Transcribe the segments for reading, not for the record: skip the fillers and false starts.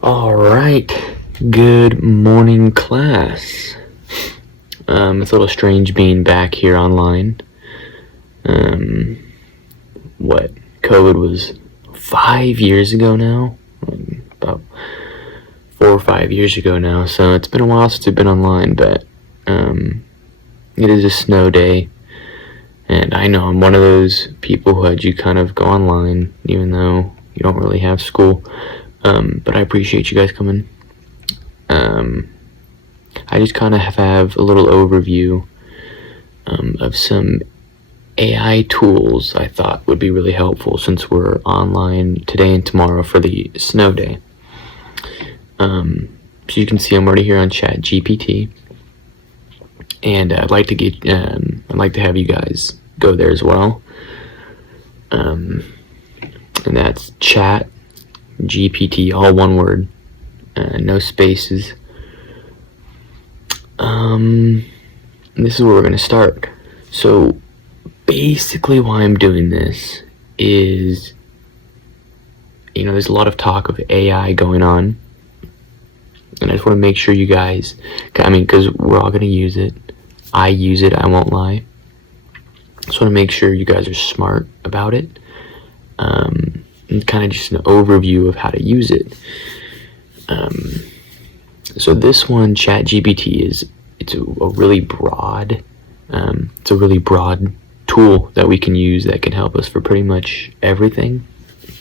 All right. Good morning, class. It's a little strange being back here online. What? COVID was 5 years ago now? About 4 or 5 years ago now. So it's been a while since I've been online, but it is a snow day. And I know I'm one of those people who had you kind of go online, even though you don't really have school. But I appreciate you guys coming. I just kind of have a little overview of some AI tools I thought would be really helpful since we're online today and tomorrow for the snow day. So you can see I'm already here on ChatGPT, and I'd like to have you guys go there as well. And that's ChatGPT, all one word, no spaces. And this is where we're going to start. So basically why I'm doing this is, there's a lot of talk of AI going on, and I just want to make sure you guys, because we're all going to use it. I use it, I won't lie. I just want to make sure you guys are smart about it, and kind of just an overview of how to use it. So this one, ChatGPT, it's a really broad tool that we can use that can help us for pretty much everything.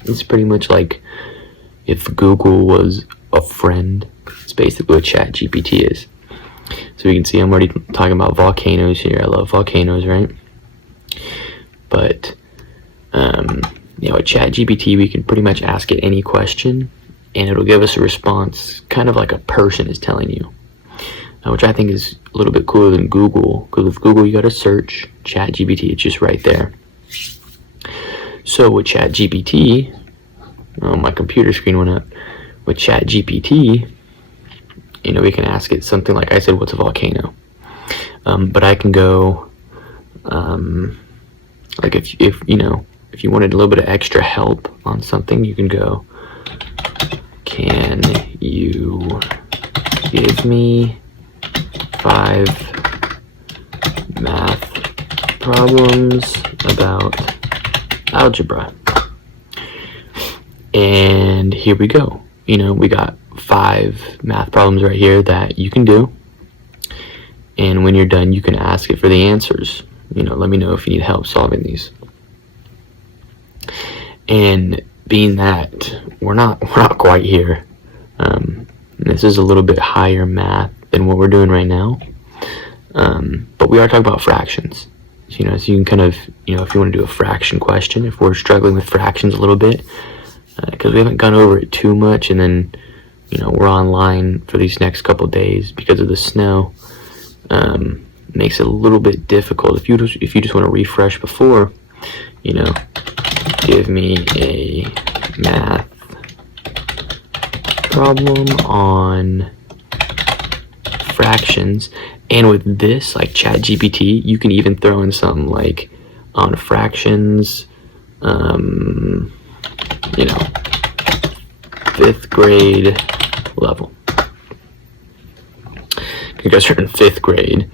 It's pretty much like if Google was a friend. It's basically what ChatGPT is. So you can see I'm already talking about volcanoes here. I love volcanoes, right? But with ChatGPT, we can pretty much ask it any question, and it'll give us a response kind of like a person is telling you, which I think is a little bit cooler than Google, because with Google you got to search. ChatGPT, it's just right there. So with ChatGPT, my computer screen went up. With ChatGPT, we can ask it something like, I said, what's a volcano? But I can go, like if you wanted a little bit of extra help on something, you can go, can you give me 5 math problems about algebra? And here we go. We got 5 math problems right here that you can do. And when you're done, you can ask it for the answers. Let me know if you need help solving these. And being that we're not quite here, this is a little bit higher math than what we're doing right now. But we are talking about fractions. So you can kind of, if you want to do a fraction question, if we're struggling with fractions a little bit, because we haven't gone over it too much, and then, we're online for these next couple days because of the snow, makes it a little bit difficult. If you just want to refresh before, give me a math problem on fractions. And with this, like ChatGPT, you can even throw in something like on fractions, 5th grade level. You guys are in 5th grade,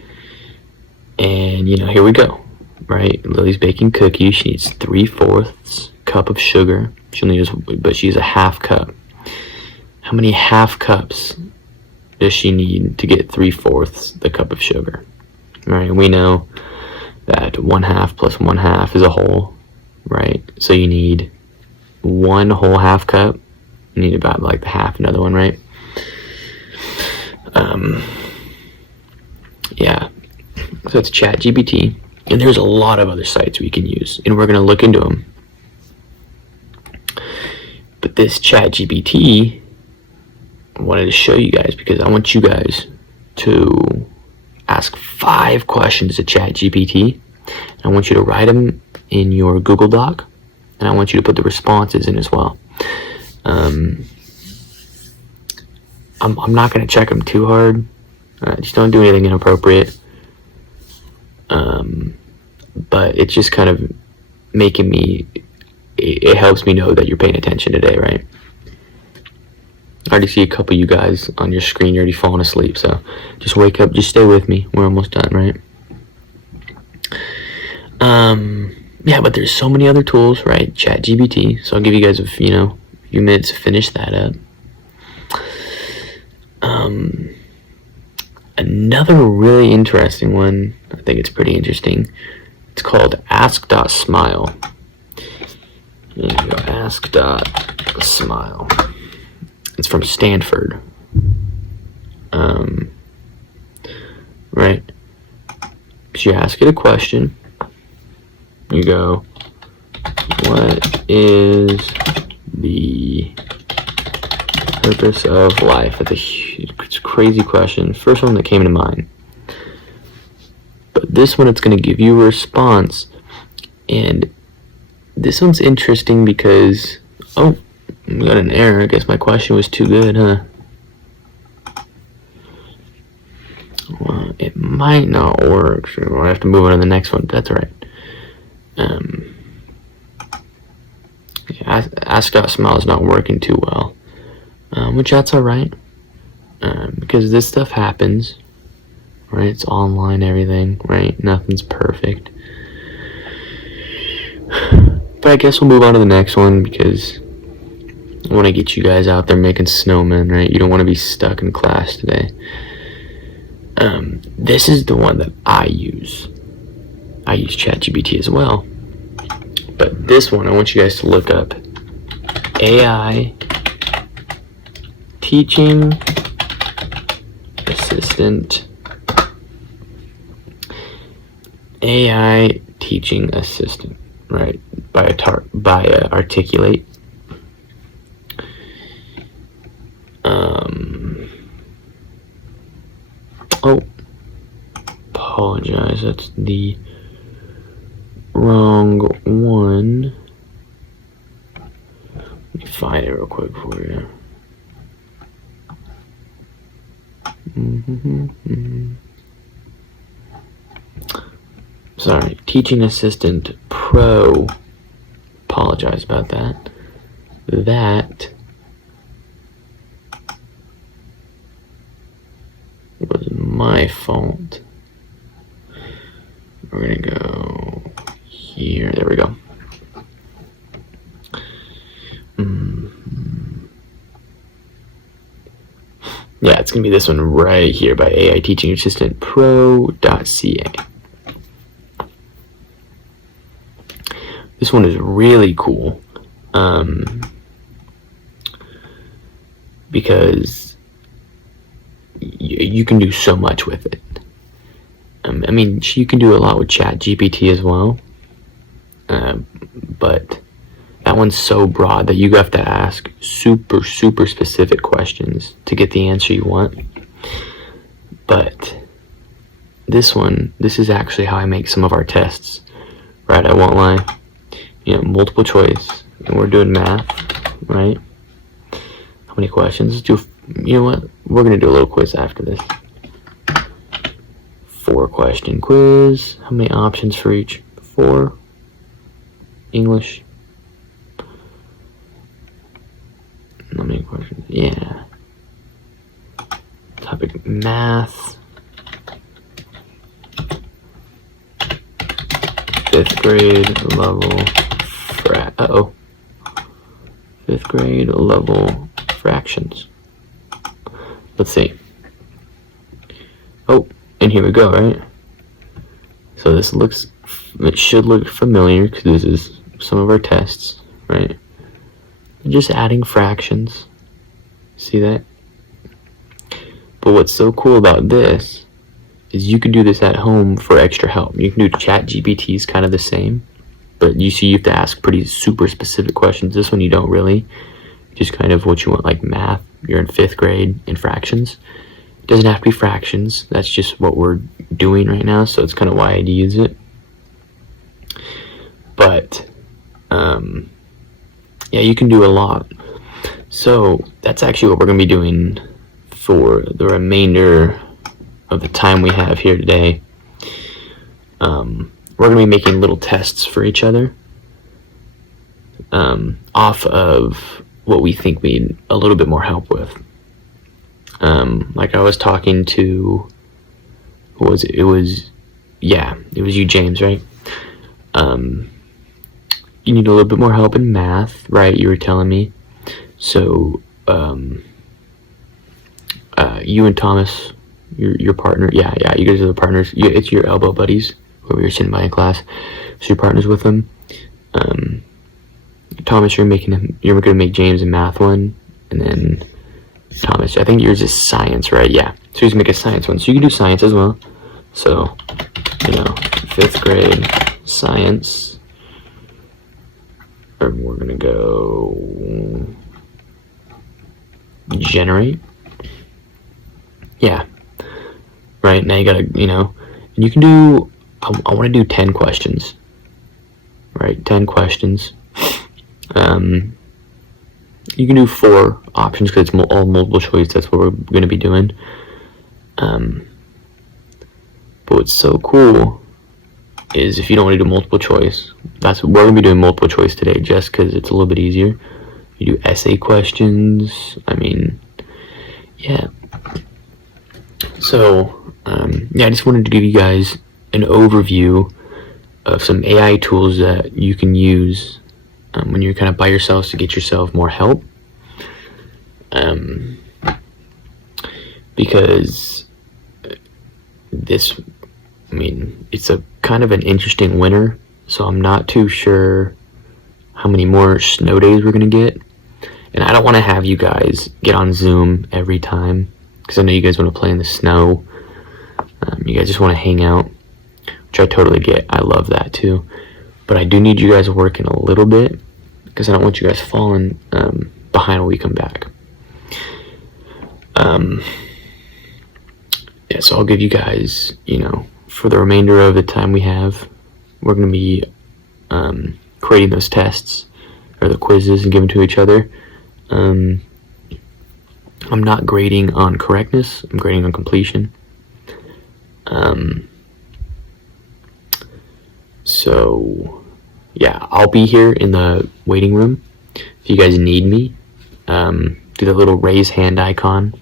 and here we go, right? Lily's baking cookies. She needs 3/4 cup of sugar. She needs a half cup. How many half cups does she need to get 3/4 the cup of sugar? Right? We know that 1/2 plus 1/2 is a whole, right? So you need 1 whole half cup. You need about like the half another one, right? Yeah. So it's ChatGPT, and there's a lot of other sites we can use, and we're going to look into them. But this ChatGPT, I wanted to show you guys because I want you guys to ask 5 questions to ChatGPT. I want you to write them in your Google Doc, and I want you to put the responses in as well. I'm not going to check them too hard. Just don't do anything inappropriate. But it's just kind of making me, it helps me know that you're paying attention today, right? I already see a couple of you guys on your screen. You're already falling asleep, so just wake up. Just stay with me. We're almost done, right? Yeah, but there's so many other tools, right? ChatGPT. So I'll give you guys a few minutes to finish that up. Another really interesting one, I think it's pretty interesting. It's called ask.smile. There you go, ask.smile. It's from Stanford. Right? So you ask it a question. You go, what is the purpose of life? It's a crazy question. First one that came to mind. But this one, it's going to give you a response. And this one's interesting because, we got an error. I guess my question was too good, huh? Well, it might not work. So we'll have to move on to the next one. That's all right. Ask.smile is not working too well, which that's all right, because this stuff happens, right? It's online, everything, right? Nothing's perfect. But I guess we'll move on to the next one because I want to get you guys out there making snowmen, right? You don't want to be stuck in class today. This is the one that I use. I use ChatGPT as well. But this one, I want you guys to look up AI Teaching Assistant. AI Teaching Assistant, right? By Articulate. Apologize. That's the wrong one. Let me find it real quick for you. Sorry, Teaching Assistant Pro. Apologize about that. That was my fault. We're gonna go here. There we go. Yeah, it's gonna be this one right here by AI Teaching Assistant Pro.ca. This one is really cool because you can do so much with it. I mean, you can do a lot with ChatGPT as well, but that one's so broad that you have to ask super specific questions to get the answer you want. But this is actually how I make some of our tests, right? I won't lie. Multiple choice, and we're doing math, right? How many questions? You know what? We're gonna do a little quiz after this. 4-question quiz. How many options for each? 4. English. How many questions? Yeah. Topic math. 5th grade level 5th grade level fractions. Let's see. And here we go, right? So it should look familiar because this is some of our tests, right? Just adding fractions. See that? But what's so cool about this is you can do this at home for extra help. You can do ChatGPT is kind of the same, but you have to ask pretty super specific questions. This one you don't really. Just kind of what you want, like math. You're in 5th grade in fractions. It doesn't have to be fractions. That's just what we're doing right now, so it's kind of why I'd use it. But yeah, you can do a lot. So that's actually what we're going to be doing for the remainder of the time we have here today. We're going to be making little tests for each other off of what we think we need a little bit more help with. Like I was talking to, who was it? It was you, James, right? You need a little bit more help in math, right? You were telling me. So, you and Thomas, your partner, you guys are the partners. It's your elbow buddies, whoever you're sitting by in class. So you're partners with them. Thomas, you're gonna make James a math one, and then Thomas, I think yours is science, right? Yeah. So he's gonna make a science one. So you can do science as well. So, 5th grade science. Or we're gonna go generate. Yeah. Right, now you gotta, and you can do, I wanna do 10 questions. Right, 10 questions. You can do 4 options because it's all multiple choice. That's what we're going to be doing. But what's so cool is if you don't want to do multiple choice, we're going to be doing multiple choice today just because it's a little bit easier. You do essay questions. Yeah. So, I just wanted to give you guys an overview of some AI tools that you can use when you're kind of by yourself to get yourself more help. Because it's a kind of an interesting winter, so I'm not too sure how many more snow days we're gonna get. And I don't want to have you guys get on Zoom every time, because I know you guys want to play in the snow. You guys just want to hang out, which I totally get. I love that too. But I do need you guys working a little bit, because I don't want you guys falling behind when we come back. So I'll give you guys, for the remainder of the time we have, we're going to be creating those tests or the quizzes and giving to each other. I'm not grading on correctness, I'm grading on completion. I'll be here in the waiting room if you guys need me. Do the little raise hand icon,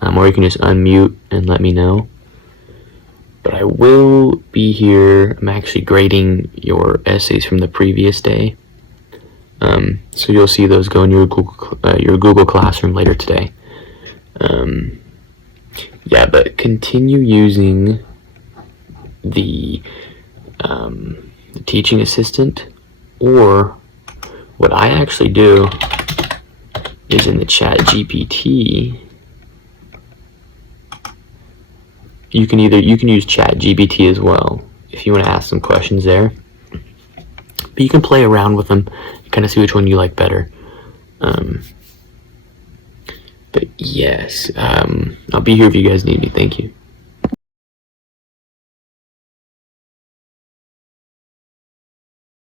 or you can just unmute and let me know. But I will be here. I'm actually grading your essays from the previous day, so you'll see those go in your Google Classroom later today. But continue using the teaching assistant, or what I actually do is in the ChatGPT. You can use ChatGPT as well if you want to ask some questions there. But you can play around with them and kind of see which one you like better. But yes, I'll be here if you guys need me. Thank you.